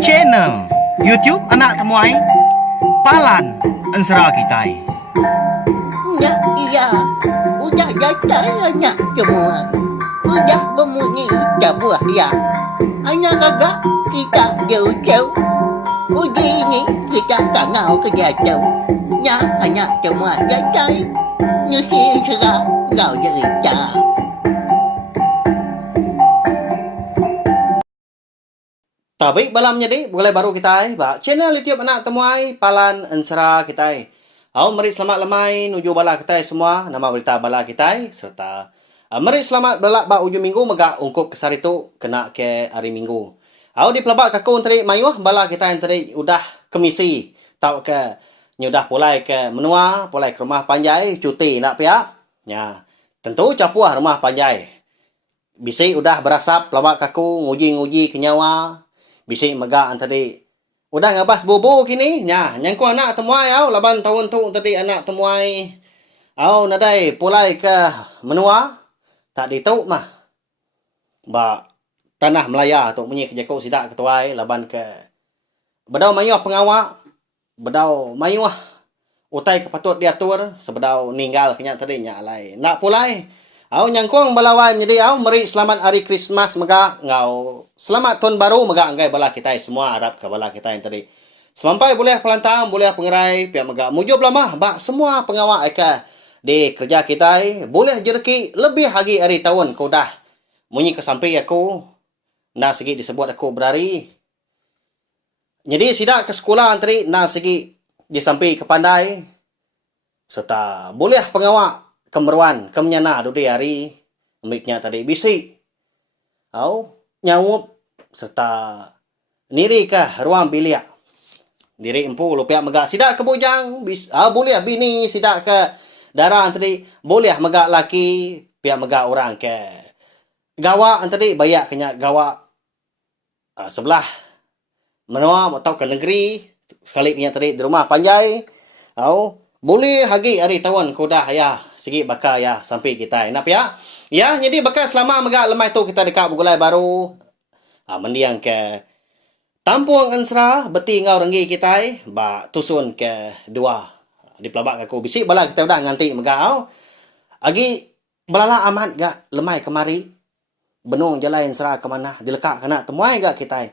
channel YouTube anak temuai Palan Ensera Kitai. Ya, iya. Udah datang anak semua. Udah berbunyi sebuah ya. Anak agak kita jauh-jauh. Uji ini kita tangau ke jatuh. Ya, anak semua datang. Nyusi serah kau cerita. Tapi balam jadi boleh baru kita ba channel YouTube anak temuai Palan Ensera kita. Mari selamat lemai nuju bala kita semua nama berita bala kita serta mari selamat bala ba ujung minggu mega ungkup kesar itu kena ke hari minggu. Di pelabak kaku tadi mayuh bala kita yang tadi udah kemisi tau ke nyudah pulai ke menua, pulai ke rumah panjai cuti nak pihak. Ya, tentu capuah rumah panjai. Bisi udah berasap pelabak kaku nguji-nguji kenyawa. Bisi mega tadi udah ngabas bubu kini nya nyangku anak temuai laban tahun tu tadi anak temuai nadai pulai ke menua tak ditu mah ba tanah Melaya tu munyi kejaku sidak ketuai laban ke bedau mayuh pengawak bedau mayuh utai kepatut diatur sebedau ninggal kenya tadi nya alai nak pulai nyangkuang balawai menjadi meri selamat hari Krismas mega ngau selamat tahun baru mega anggai bala kita semua harap ke bala kita yang tadi semampai boleh pelantang boleh pengerai pihak mega mujub lama bak semua pengawal eka di kerja kita boleh jerki lebih lagi hari tahun kau dah munyi kesampai aku na segi disebut aku berari jadi sidak ke sekolah antri na segi disampai ke pandai serta boleh pengawal kemeruan kemenyana dudi hari miknya tadi bisi nyawup serta niri ke ruang bilik diri empu lupa mega sidak ke bujang boleh bini sidak ke darah tadi boleh mega laki pihak mega orang ke gawa tadi bayak kenya gawa sebelah menua atau ke negeri sekali kenya tadi di rumah panjai boleh hagi hari tahun kudah ya segi bakal ya sampai kita enap ya jadi bakal selama mega lemai tu kita dekat Bugulai baru mendiang ke Tampuang Ensera beti ngau renggi kita ba tusun ke dua di pelabak aku bisi bala kita udah nganti mega agi balala amat gak lemai kemari benung jalan Ensera ke mana dilekak kena temuai gak kita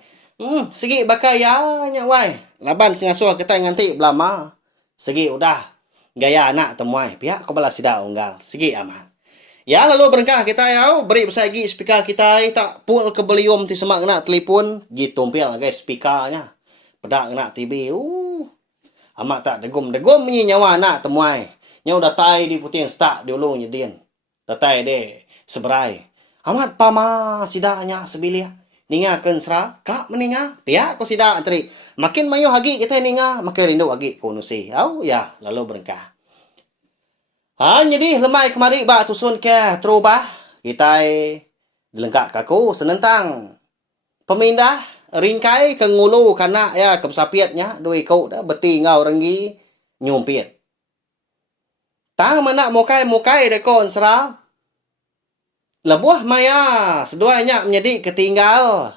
segi bakal ya nyawai laban ngasuh kita nganti belama segi udah gaya anak temuai pihak kepala sida unggal segi aman ya lalu berengkah kita beri bersagi speaker kita tak pul ke belium ti semak kena telefon gitumpil guys speakernya pedak kena TV amat tak degum ni nyawa anak temuai nyau datai di puting start dulu nyedin datai de seberai amat pama sidanya sebilia ninga kensra kak meninga pihak ko sida antri makin mayo hagi kita ninga makin rindu hagi ko nusi ya lalu berengkah jadi lemai kemari ba tusun ke terubah kita dilengkap kaku senentang pemindah ringkai ke ngulu kana ya ke sapiatnya doi kau dah beti ngau renggi nyumpit tang mana mokai dekon serap lebuah maya seduanya menjadi ketinggal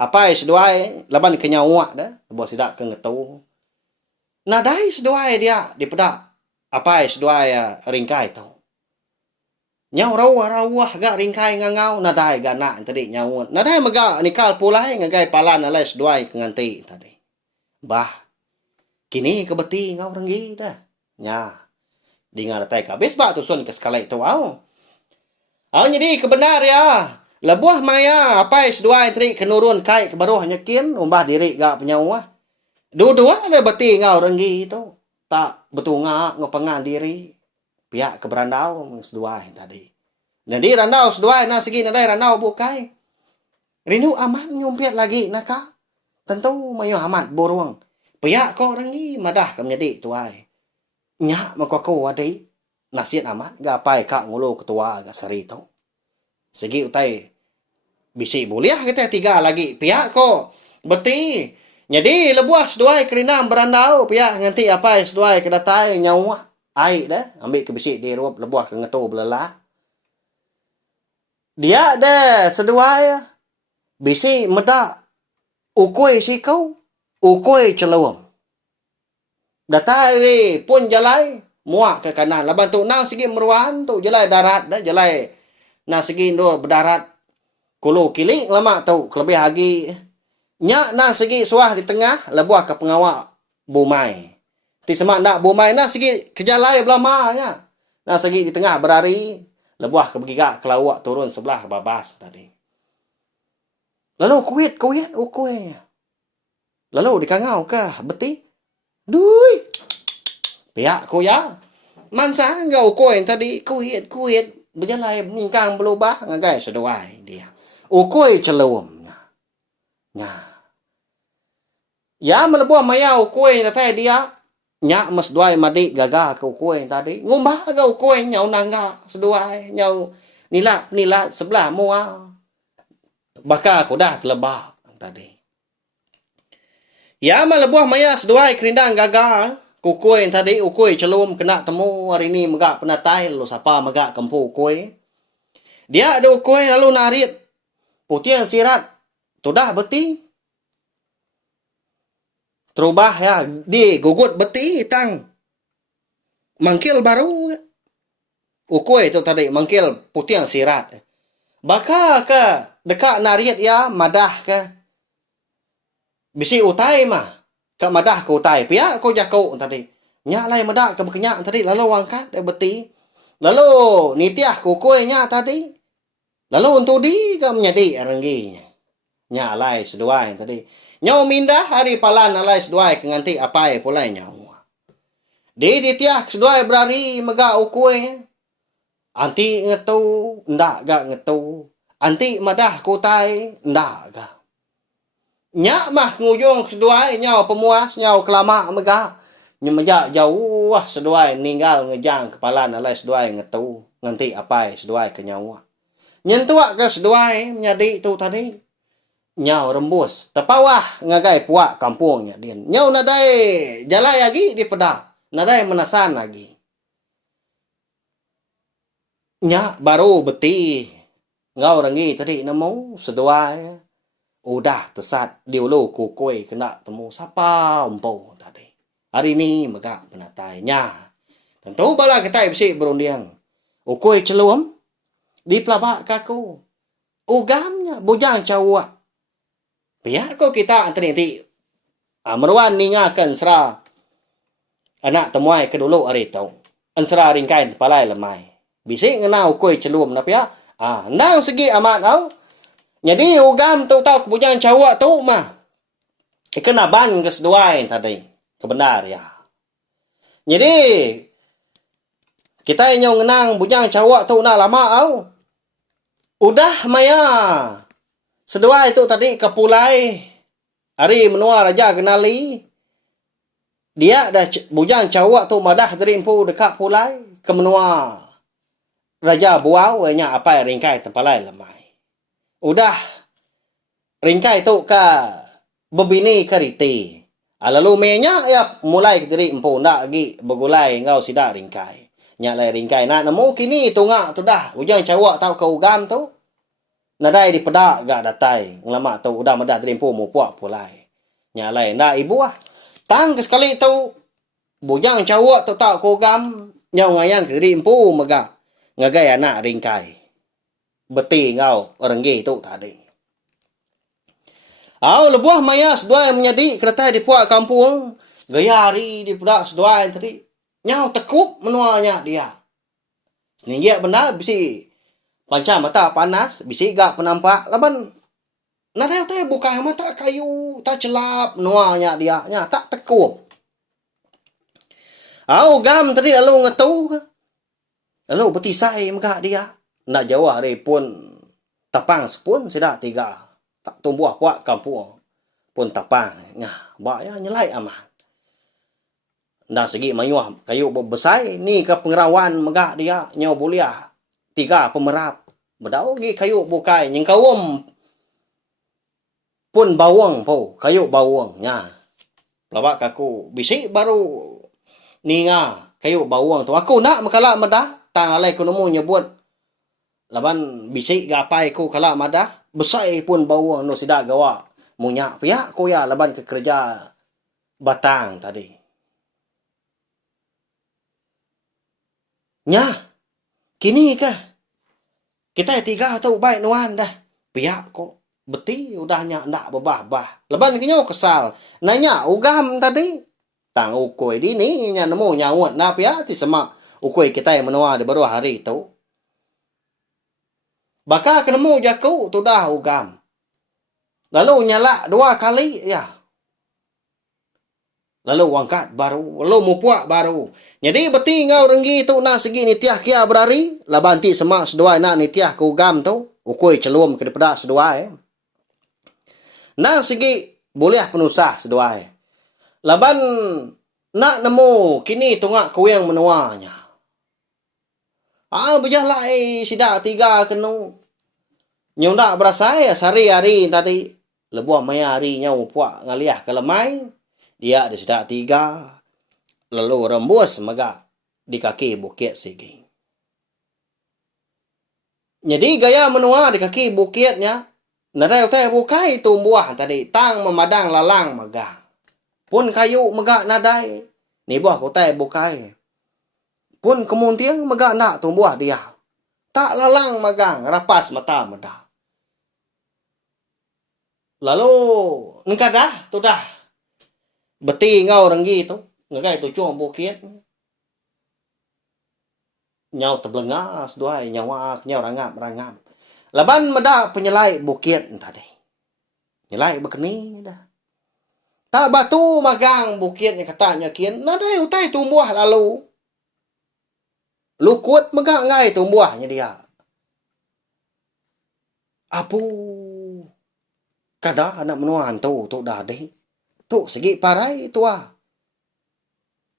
apa seduai laban kenyawa dah lebuah sidak ke ngetu nadai seduai dia dipedak apa seduai ringkai tu nyau rawah gak ringkai ngangau nadai gana tadi nyau nadai mega nikal pulai ngagai palan alai seduai kenganti tadi bah kini kebeti ngau renggi dah nya dengar tai kabis ba tusun ke skala itu jadi kebenar ya lebuah maya apa seduai tadi kenurun kai ke baruh nyekin umbah diri gak penyawa dua-dua le beti ngau renggi itu tak betul ngopengan diri pihak ke berandau seduai tadi jadi randau seduai na segi nadai randau bukai rindu amat nyumpit lagi naka tentu mayo amat boruang pihak ko rengi madah ke menjadi tuai nya makoko wadai nasihat amat gapai kak ngulu ketua agak seri tu segi utai bisi boleh kita tiga lagi pihak ko beti jadi lebuah seduai kerinam berandau pihak nganti apa seduai kedatai nyawa ai dah ambil ke bisi di ruap lebuah ke ngetu belelah dia dah seduai bisi medak ukoi sikau, ukoi celawam. Datai re pun jalai muak ke kanan. Laban tu nang segi meruan tu jalai darat dah jalai na segi ndo berdarat kulo kilik lama tu kelebih lagi nya na segi suah di tengah lebuah ke pengawak bumai. Ti semak nak bumai na segi kejalai belama nya. Na segi di tengah berari lebuah ke begigak kelawak turun sebelah babas tadi. Lalu kuit ukoi. Lalu dikangau ke beti. Dui. Pihak ko ya. Mansa ngau ukoi tadi kuit berjalai mengkang berubah ngagai seduai dia. Ukoi celum. Nya. Ya melebuah maya ukoi tadi dia. Nya mas duai madik gaga ke ukoi tadi. Ngumbah ke ukoi nyau nangga seduai nyau nilap sebelah mua. Bakal aku dah terlebah tadi. Ya melebuah maya seduai kerindang gaga. Kukui tadi ukui celum kena temu hari ni megak penatai lalu siapa megak kempu ukui. Dia ada ukui lalu narit putihan sirat tudah beti. Terubah ya di gugut beti tang mangkil baru. Ukui itu tadi mangkil putihan sirat. Baka ke dekat narit ya madah ke bisi utai mah. Kak madah ke utai. Pihak kau jakau tadi. Nyak lai madah ke berkenyak tadi. Lalu angkat dia beti. Lalu nitiah kukuinya tadi. Lalu untuk di ke menjadi rengginya. Nyak lai seduai tadi. Nyau mindah hari palan alai seduai ke nganti apai pulai nyau. Di nitiah seduai berari megak ukui. Anti ngetu. Ndak gak ngetu. Anti madah ke utai. Ndak gak. Nyak mah ngujung seduai nyau pemuas nyau kelama megah nyemejak jauh wah seduai ninggal ngejang kepala alai seduai ngetu nganti apai seduai ke nyawa nyentuak ke seduai menjadi tu tadi nyau rembus tepawah ngagai puak kampungnya dia nyau nadai jalai lagi di pedah nadai menasan lagi nyak baru beti ngau rengi tadi nemu seduai udah tesat diulu kukui kena temu siapa umpau tadi. Hari ni megak penatainya. Tentu bala kita besi berundiang. Ukui celum di pelabak kaku. Ugamnya bujang cawak. Pihak ko kita nanti meruan ningakan sera anak temuai kedulu hari tau. Ansera ringkain palai lemai. Bisi ngena ukui celum na pihak. Nang segi amat au. Jadi ugam tu tahu kebujangan cawak tu mah. Kena ban ke seduai tadi. Kebenar ya. Jadi kita yang ngenang bujang cawak tu nak lama au. Udah maya. Seduai tu tadi kepulai. Hari menua raja kenali. Dia dah bujang cawak tu madah dari empu dekat pulai. Kemenua raja buau nya apa ringkai tempalai lemai. Udah ringkai tu ka bebini kariti. Lalu menya ya mulai dari empu ndak lagi begulai ngau sidak ringkai. Nya lai ringkai nak nemu kini tungak tu dah. Ujang cawak tau ke ugam tu. Nadai di pedak gak datai. Ngelama tu udah medah dari empu mu puak pulai. Nya lai ndak ibu ah. Tang ke sekali tu bujang cawak tu tau ke ugam nyau ngayan ke dari empu megak ngagai anak ringkai. Beti ngau renggi tu tadi. Au lebuah maya seduai menjadi kereta di puak kampung. Gaya hari di pudak seduai tadi. Nyau tekup menuanya dia. Seninggiak benar bisi panca mata panas. Bisi gak penampak. Laban nadai teh buka mata kayu. Tak celap menuanya dia. Nya tak tekup. Au gam tadi lalu ngetu. Lalu betisai megak dia. Nak jauh hari pun tapang sepun sudah tiga. Tak tumbuh puak kampung pun tapang. Nah, baknya nyelai aman. Dah segi mayuah kayu besar ni ke pengerawan megak dia nyau buliah. Tiga pemerap. Bedau gi kayu bukai nyengkawum pun bawang po, kayu bawang nya. Pelabak aku bisi baru ninga kayu bawang tu. Aku nak makala medah tang alai ku nemu nyebut laban bisik gapai ku kala madah besai pun bawang no sidak gawa Munyak pihak ko ya laban ke kerja batang tadi. Nya, kini kah? Kita tiga tu baik nuan dah. Pihak ko beti udahnya ndak bebah-bah. Leban kenyo kesal. Nanya ugam tadi. Tang ukoi di ni nya nemu nyawut na pihak ti semak ukoi kita yang menua di baru hari tu. Baka kenemu jaku tu dah ugam. Lalu nyala 2 kali ya. Lalu angkat baru, lalu mupuak baru. Jadi beti ngau renggi tu na segi ni tiah kia berari, laban ti semak seduai na ni tiah ke ugam tu, ukoi celum ke depada seduai. Na segi boleh penusah seduai. Laban nak nemu kini tungak kuing menuanya. Berjalan sidak 3 kenu. Nyondak berasa ya sari hari tadi. Lebuah maya hari nyau puak ngaliah ke lemai. Dia ada sidak 3. Lalu rembus megak di kaki bukit sigi. Jadi gaya menua di kaki bukitnya. Nadai utai bukai tumbuah tadi. Tang memadang lalang megak. Pun kayu megak nadai. Ni buah utai bukai. Pun kemuntiang megak nak tumbuah dia. Tak lalang megang, rapas mata medah. Lalu, engkau dah, tu dah. Beti ngau renggi tu. Ngagai tu cuang bukit. Nyau terbelengas, duai, nyawak, nyau rangap. Laban medah penyelai bukit tadi. Nyelai berkeni dah. Tak batu magang bukit ni katanya kian. Nadai utai tumbuh lalu. Lukut megak ngai tumbuhnya dia. Apu. Kada anak menuan tu dah deh. Tu segi parai tua.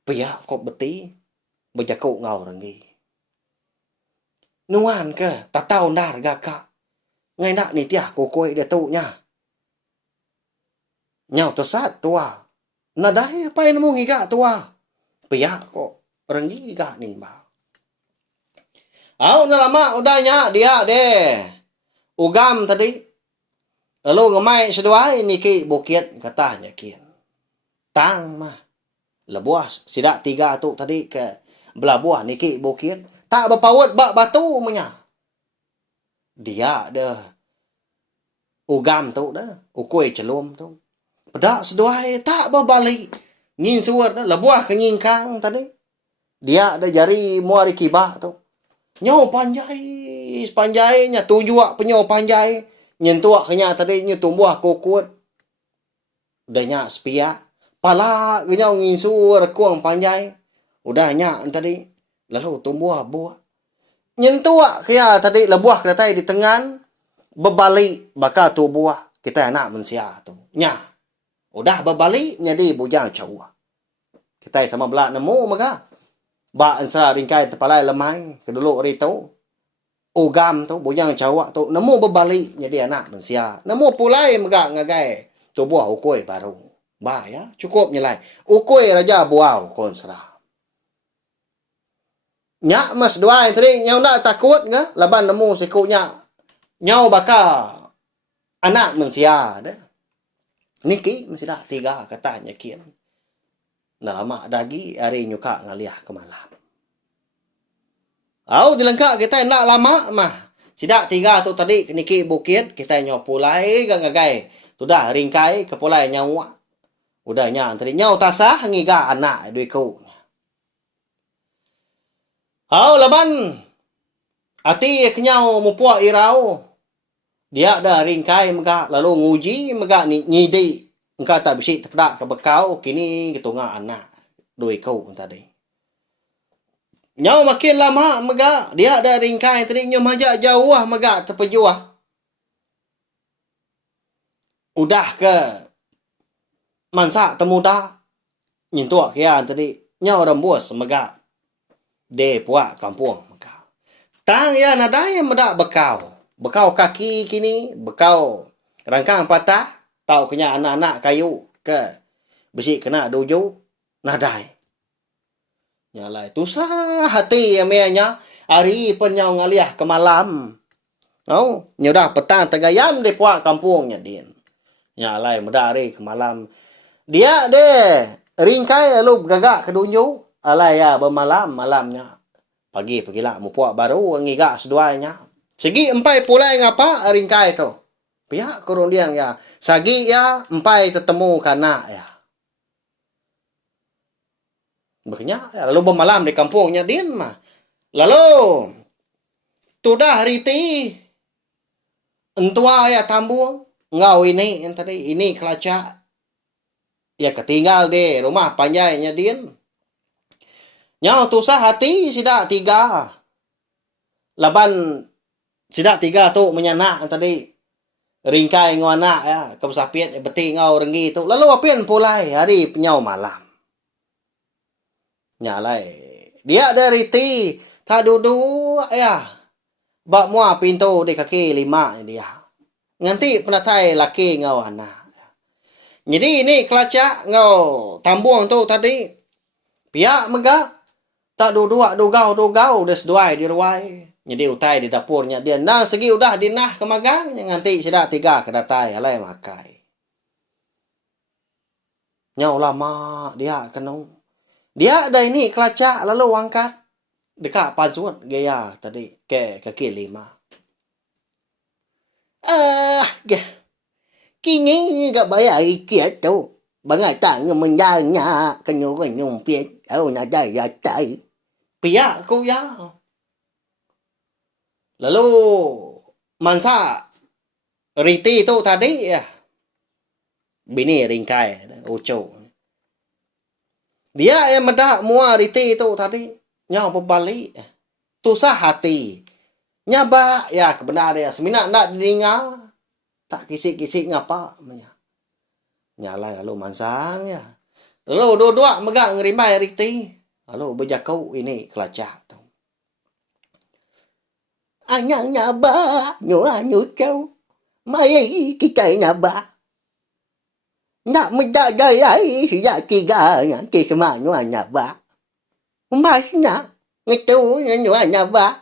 Pia kok beti. Berjakuk ngau renggi. Nuan ke tak tahu ndar gaka. Ngai nak ni tiah kokoi dia tu nya. Nyau tersat tua. Nadai apa yang nemu higa tua. Pia kok renggi higa ni ba. Au lama udahnya dia deh. Ugam tadi. Lalu ngemai seduai niki bukit katanya kian. Tang mah. Lebuah sidak 3 tu tadi ke belah buah niki bukit. Tak berpawat bak batu menya. Dia dah. Ugam tu dah. Ukoi celum tu. Pedak seduai tak berbalik. Ngin suar dah. Lebuah ke nyingkang tadi. Dia ada jari muari kibak tu. Nyau panjai. Sepanjainya. Tujuak penyau panjai. Nyentuak kenya tadi. Tumbuh kokut. Udah nyak sepia. Pala kenyau nginsur. Kuang panjai. Udah nyak tadi. Lalu tumbuh buah. Nyentuak kaya tadi. Lebuah kelatai di tengan. Berbalik. Bakal tu buah. Kita nak mensia tu. Nyak. Udah berbalik. Jadi bujang cawah. Kita sama belak nemu maka. Bak ansara ringkai terpalai lemai. Keduluk hari tu. Ugam tu. Bujang cawak tu. Nemu berbalik. Jadi anak mensia. Nemu pulai megak ngagai. Tu buah ukoi baru. Bah ya. Cukup nyelai. Ukoi raja buah konsera. Nyak mas dua tadi. Nyau nak takut ke? Laban nemu siku nyak. Nyau bakal. Anak mensia. Niki mesti dah 3 katanya kian. Dah lama dagi hari nyuka ngaliah ke malam. Au dilengkak kita nak lama mah. Sidak 3 tu tadi niki bukit kita nyopulai gangagai. Tu dah ringkai ke pulai nyawa. Udah nyang tadi nyau tasah ngiga anak duiku. Au laban ati kenyau mupuak irau. Dia dah ringkai megak lalu nguji megak ni nyidi. Engkau tak bisa terdak ke bekau kini ketungga anak duiku tadi. Nyau makin lama megak dia dah ringkai tadi nyum majak jauh megak terpejuah. Udah ke mansak temuda nyintuak kian tadi nyau rembus megak de puak kampung megak. Tang ya nadai medak bekau. Bekau kaki kini, bekau rangkang patah, tahu kena anak-anak kayu ke besi kena dojo nadai. Nyalai tusah hati amianya hari penyau ngaliah ke malam. Oh, nyodah petang tegayam di puak kampungnya din. Nya alai medari ke malam. Dia deh ringkai lalu gagak kedunju. Alai ya bermalam malamnya. Pagi pergilah mupuak baru ngigak seduanya. Segi empai pulai ngapa ringkai tu. Pihak kurung diang ya. Sagi ya empai ketemu kana ya. Beknya ya, lalu bermalam di kampungnya din mah. Lalu tudah riti entua ya tambung ngau ini yang tadi ini kelacak ya ketinggal deh rumah panjainya din nyau tusah hati sidak tiga laban sidak tiga tu menyanak tadi ringkai ngwana ya kebesapian beti ngau renggi tu lalu apian pulai hari penyau malam nyalai dia dari ti tak duduk ya bak mua pintu di kaki lima dia nganti penatai laki ngau anak. Jadi ini kelacak ngau tambung tu tadi. Pihak megah tak duduk dugau des duai di ruai. Jadi utai di dapurnya dia nang segi udah dinah ke magang nganti sida tiga ke datai alai makai. Nyau lama dia kenung. Dia ada ini kelacak lalu angkat dekat pansuat gaya tadi ke kaki lima. Kini gak bayar ikiat tu. Bangai tak ngemendanya. Kenyung piet. Oh, nadai yatai. Pihak ku ya. Lalu, mansa riti tu tadi ya. Bini ringkai. Ucu. Dia yang medak mua riti tu tadi. Nyau berbalik. Tusah hati. Nyabak ya kebenar dia. Seminak nak didengar. Tak kisik-kisik ngapa. Nyala lalu mansang ya. Lalu dua-dua megak ngerimai riti. Lalu berjakau ini kelacak tu. Anyang nyabak. Nyu kau. Mai kita nyabak. Nak medak gayai. Siap tiga. Kisah nyabak. Mas nak. Ngetu nyabak.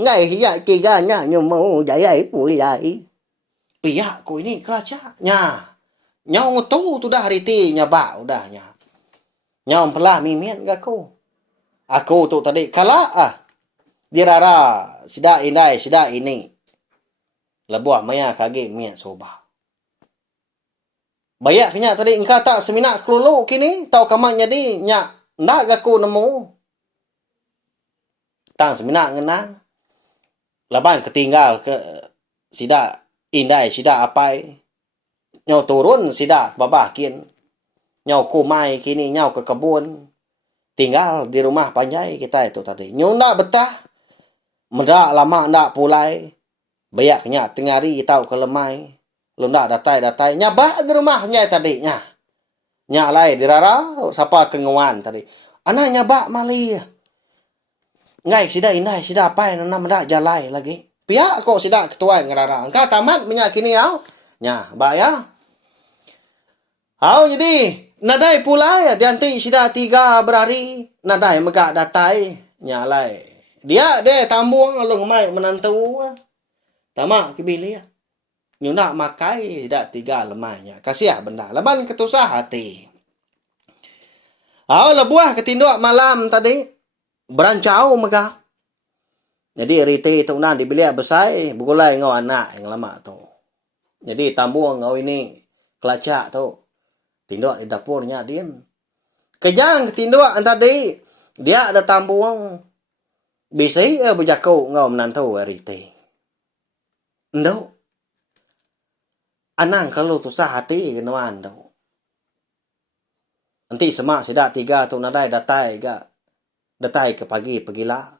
Ngai siap tiga. Nyu gayai pulai. Pihak ku ini kelacak. Nyau tu dah riti nyabak udahnya. Nyau pelah mimian gak ku. Aku tu tadi kalak dirara sida indai sida ini. Lebuah maya kage mian soba. Bayak kenya tadi engkau tak seminak kelulu kini tau kaman jadi nyak ndak gak ku nemu. Tang seminak ngena. Laban ketinggal ke sida indai sida apai nyau turun sida babakin nyau kumai kini nyau ke kebun tinggal di rumah panjai kita itu tadi nyau ndak betah mendak lama ndak pulai bayaknya tengari tau ke lemai lu ndak datai nyabak di rumahnya tadi nya lai dirara siapa kenguan tadi anak nyabak mali ngai sida indai sida apai nana mendak jalai lagi pihak kok sidak ketua ngerara. Engkau tamat menyakini au. Nya, ya. Au jadi nadai pula ya dianti sidak tiga berhari. Nadai megak datai. Nya lai. Dia tambung lalu ngemai menantu. Tamak kebili ya. Nyunak makai sidak tiga lemahnya. Kasih benda. Leban ketusah hati. Au lebuah ketinduk malam tadi. Berancau megak. Jadi riti tu nan dibeli besar, begulai ngau anak yang lama tu. Jadi tambung ngau ini kelacak tu. Tinduk di dapurnya diam. Kejang tinduk tadi dia ada tambung bisi berjakau ngau menantu riti. Nduk. Anang kalau tu sah hati kenuan tu. Nanti semak sidak tiga tu nadai datai ke pagi pergilah.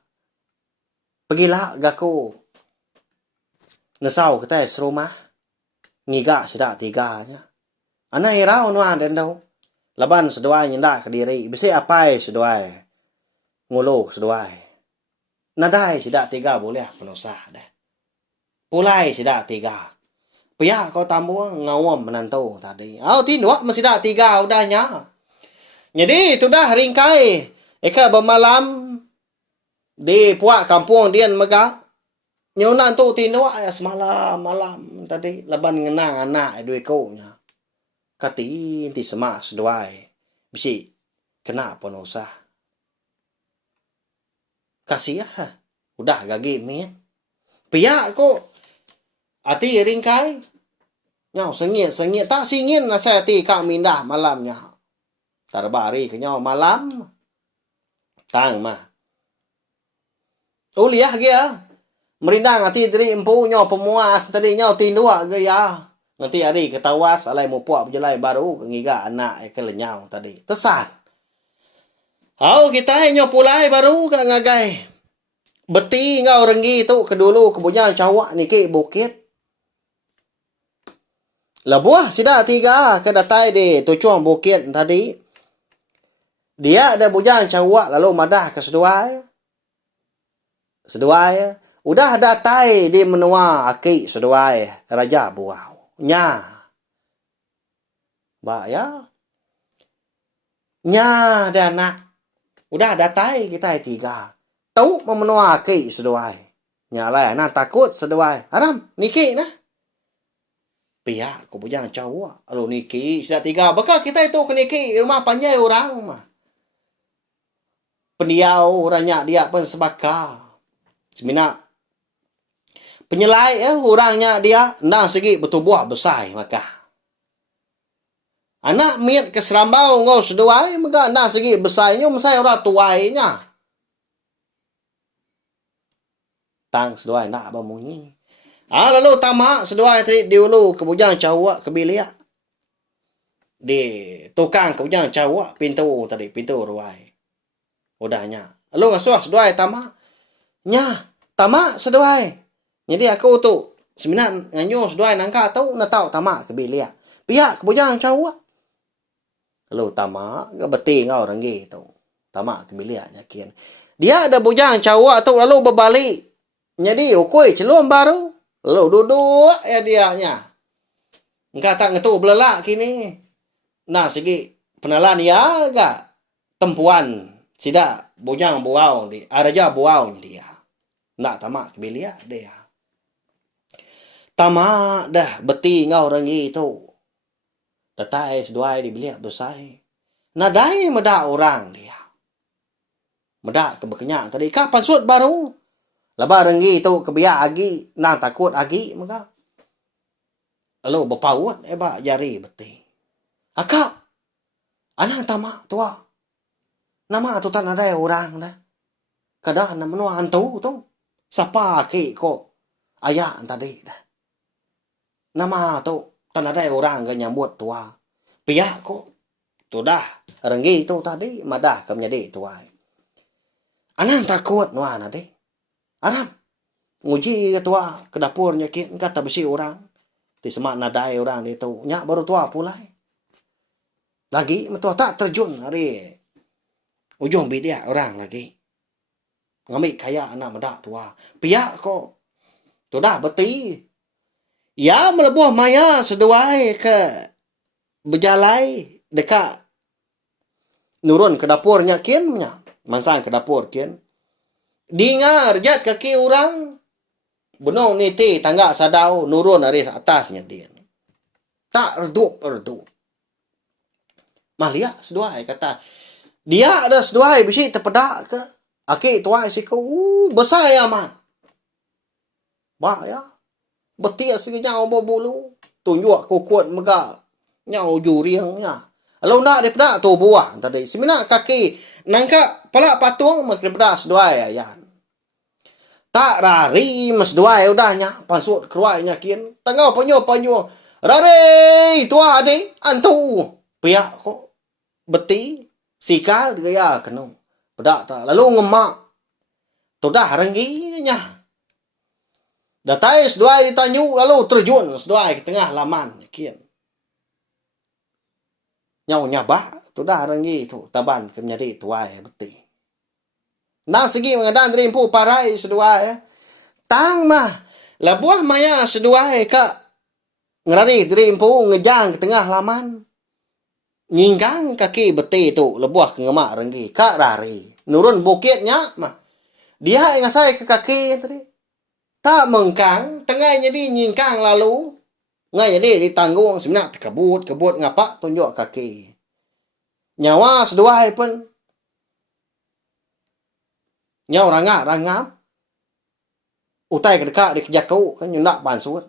Pergilah gaku. Nesau kita serumah. Ngiga sidak tiganya. Anak irau nuan dan dau. Laban seduai nyendak ke diri. Besi apai seduai. Ngulu seduai. Nadai sidak tiga boleh penusah dah. Pulai sidak tiga. Pihak kau tambung ngawam menantu tadi. Tinduk masih sidak tiga udahnya. Jadi itu dah ringkai. Eka bermalam di puak kampung dian megah Nyonan tu tinwa ya semalam malam tadi laban ngena anak dua konya. Kati ti semak seduai. Bisi kena penosah. Kasih ya. Udah gagi min. Piyak ko. Ati ringkai. Nhau sengit tak singin na saya ti kak mindah malamnya. Tarbari ke nhau malam. Tang mah. Uliah dia. Merindang hati diri empu nhau pemuas tadi nhau tindua ke ya. Nanti hari ketawas alai mu puak berjelai baru ngiga anak ke lenyau tadi. Tesan. Hau kita nhau pulai baru ke ngagai. Beti ngau renggi tu kedulu kebunya cawak niki bukit. Labuah sida tiga ke datai di tujuan bukit tadi. Dia ada bujang cawak lalu madah ke seduai. Seduai. Udah datai di menua aki seduai raja buau. Nya. Ba ya. Nya dan nak. Udah datai kita tiga. Tahu memenua aki seduai. Nya lah nak takut seduai. Aram niki nah. Pihak ko bujang cawak. Lalu niki sida tiga. Bakal kita itu ke niki rumah panjai orang mah. Pendiau orangnya dia pun sebakar. Semina penyelai orangnya dia nang segi bertubuh besar maka. Anak miat ke serambau ngau seduai maka nang segi besarnya mesai orang tuainya. Tang seduai nak bemunyi. Lalu tamak seduai tadi diulu ke bujang cawak ke bilik. Di tukang ke bujang cawak pintu tadi pintu ruai. Udahnya. Lalu ngasuh seduai tamak. Nya, tamak seduai. Jadi aku tu sembilan nganyo seduai nangka tahu na tahu tamak ke bilik. Pihak ke bujang cawak. Lalu tamak ke beti ngau renggi tu. Tamak ke bilik nyakin. Dia ada bujang cawak tu lalu berbalik. Jadi ukui celum baru. Lalu duduk ya dianya. Engkau tak ngetu belelak kini. Nah segi penalan ya agak tempuan. Sida bujang buau di. Araja buau dia. Nak tamak ke bilik dia. Tamak dah beti ngau rengi tu. Datai seduai di bilik besar. Nadai medak orang dia. Medak ke berkenyak tadi. Kapan sud baru? Lepas rengi tu kebiak agi. Nang takut agi maka. Lalu berpaut bak jari beti. Akak. Anak tamak tua. Nama tu tak ada orang dah. Kadang nak menua hantu tu. Siapa ki kok ayah tadi dah. Nama tu tak ada orang ke nyambut tua. Pihak kok. Tu dah. Renggi tu tadi madah ke menjadi tua. Anak takut nuan tadi. Aram. Nguji ke tua ke dapurnya ki kata besi orang. Di semak nadai orang dia tu. Nyak baru tua pulai. Lagi metua tak terjun hari ujung bidia orang lagi. Ngambil kaya anak medak tua. Pihak kok. Tu dah beti. Ya melebuh maya seduai ke berjalai dekat nurun ke dapurnya kiannya. Mansang ke dapur kian. Dengar jat kaki orang. Benong niti tangga sadau nurun dari atasnya dia. Tak redup. Malia seduai kata. Dia ada seduai bisi terpedak ke. Aki tuai siku. Besar ya man. Bak ya. Betia sikitnya obo bulu. Tunjuk kukuat megak. Nyau juriangnya. Kalau nak daripada tu buah tadi. Semina kaki. Nangka pelak patung. Maka daripada seduai ayan. Tak rari mas seduai udahnya. Pansut keruainya kian. Tengah penyu. Rari. Tua adik. Antu. Pihak kok. Beti. Sikal gaya kenu. Pedak tak. Lalu ngemak. Tu dah rengginya. Datai seduai ditanyu. Lalu terjun seduai ke tengah laman. Kian. Nyau nyabak. Tu dah renggi tu. Taban ke menjadi tuai beti. Nah segi mengadaan rimpu parai seduai. Tang mah. Labuah maya seduai kak. Ngerari rimpu ngejang ke tengah laman. Nyinggang kaki beti tu. Lebuah ke ngemak renggi. Kak rari. Nurun bukitnya mah. Dia ingat saya ke kaki tadi. Tak mengkang, tengah jadi nyingkang lalu. Ngai jadi ditanggung sebenarnya kebut ngapa tunjuk kaki. Nyawa seduai pun. Nyawa rangap. Utai kedekak dikejar kau kan nyundak pansut.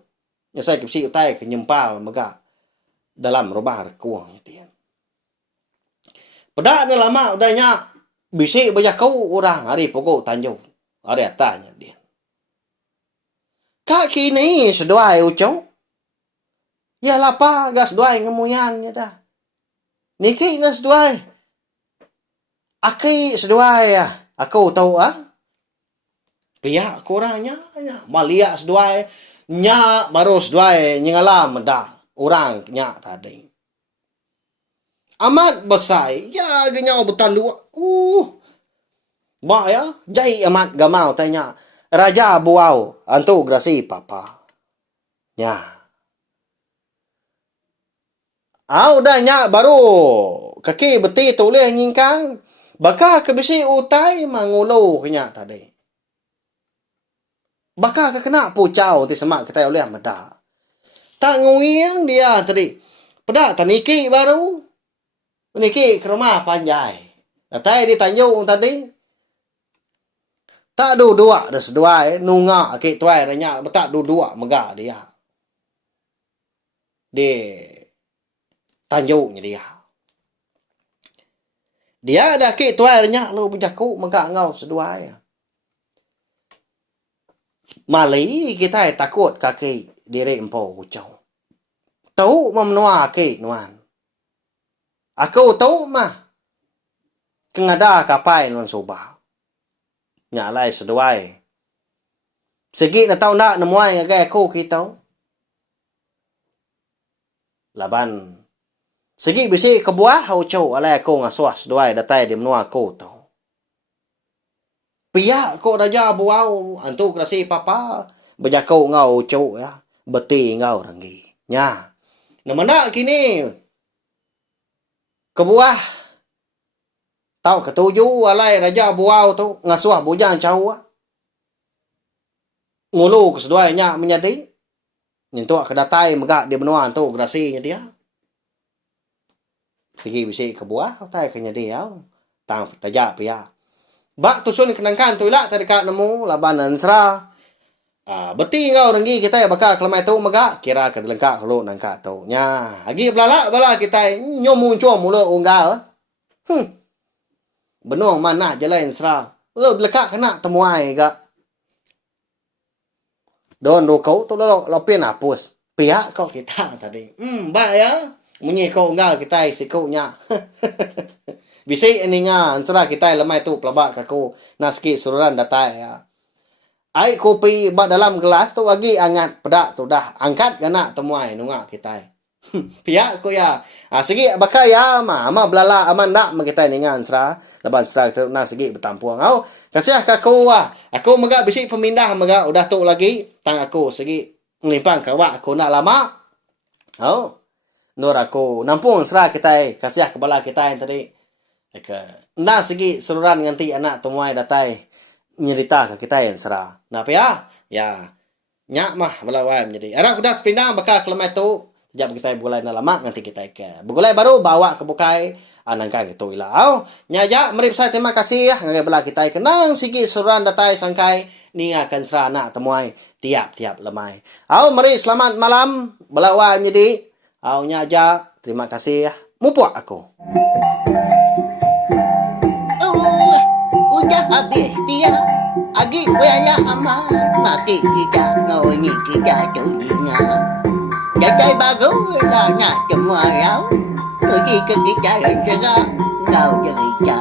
Nyasai kipsi utai kenyempal megak dalam rumah rekuang itu. Pedak ni lama udah nyak bisik banyak kau orang hari pokok tanjung. Hari atasnya dia. Kaki ni seduai ucau. Ya lapa gas seduai ngemuyan dah. Niki na seduai. Aki seduai ya. Aku tahu pihak kurangnya malia seduai. Nya baru seduai nyingalam dah. Orang nya tadi. Amat besar. Ya genyau betan dua. Ba ya. Jai amat gamau tanya. Raja buau. Antu grasi papa. Ya. Udah nyak baru kaki beti tulis nyingkang. Baka kebisi utai mangulu kenyak tadi. Baka kena pucau ti semak kita oleh meda. Tak nguing dia tadi. Pedak taniki baru. Niki ke rumah panjai. Datai di Tanjung tadi. Tak dua dah seduai nunga ke tuai ranya betak dua megah dia. Di Tanjungnya dia. Dia dah ke tuai ranya lu berjaku megah ngau seduai. Mali kita takut kaki diri empo ucau. Tahu memenua ke nuan. Aku tahu mah. Kengada kapai nuan sobah. Nyalai seduai. Segi na tahu nak nemuai ngagai aku kita. Laban. Segi bisi kebuah ucau alai aku ngasuah seduai datai di menua aku tau. Pihak ko raja buau antu krasi papa berjakau ngau ucau ya. Beti ngau ranggi. Nya. Namana kini kebuah tau ketuju alai raja buau tu ngasuah bujang cawa. Ngulu keseduai nya menyadi. Nyentuh kedatai megak di benua tu grasinya dia. Segi bisi kebuah tai kenya dia. Tang tajak pia. Bak tusun kenangkan tu lah terdekat nemu labanan serah. Beti ngau renggi kita bakal kelemai tu megak kira ke lengkap lu nangka tu. Nya, agi belala bala kita nyomu com mula unggal. Benung mana jalan serah. Lu dekat kena temuai gak. Don do kau tu lo pin hapus. Pihak kau kita tadi. Ba ya. Munyi kau unggal kita sikaunya. Bisik ininya ansara kita lemai tu pelabak aku naski sururan datai ya. Air kopi bak dalam gelas tu lagi angat pedak tu dah angkat kena temuai nunga kita. Pihak aku ya. Segi bakal ya ama belala aman nak kita ningan ansara leban ansara tu na segi bertampuang. Au kasih aku aku megak bisik pemindah megak udah tu lagi tang aku segi ngelimpang kawak aku nak lama. Au nur aku nampung serah kita kasih kebala kita yang tadi na segi seluruhan nganti anak temuai datai nyerita ke kita yang serah napa ya nyak mah melawan jadi anak udah pindah bakal kelemai tu sejak kita bulai na lama nganti kita ke begulai baru bawa ke bukai anangka gitu ilau nyaja mari saya terima kasih ngagai bala kita kenang segi seluruhan datai sangkai ni akan serah anak temuai tiap-tiap lemai mari selamat malam belawan jadi nyaja terima kasih mupuak aku. Udah habis dia. Agi banyak amat. Mati kita ngawini kita tulinya. Datai baru lah nak semua rau. Pergi ke kita yang serang. Ngau cerita.